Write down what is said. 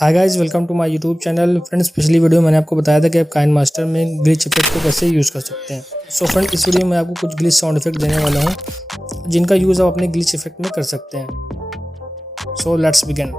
Hi guys, welcome to my YouTube channel. Friends, पिछली video में मैंने आपको बताया था कि आप काइनमास्टर में ग्लिच इफेक्ट को कैसे यूज़ कर सकते हैं। सो फ्रेंड, इस वीडियो में मैं आपको कुछ ग्लिच साउंड इफेक्ट देने वाला हूं जिनका यूज़ आप अपने ग्लिच इफेक्ट में कर सकते हैं। So let's begin.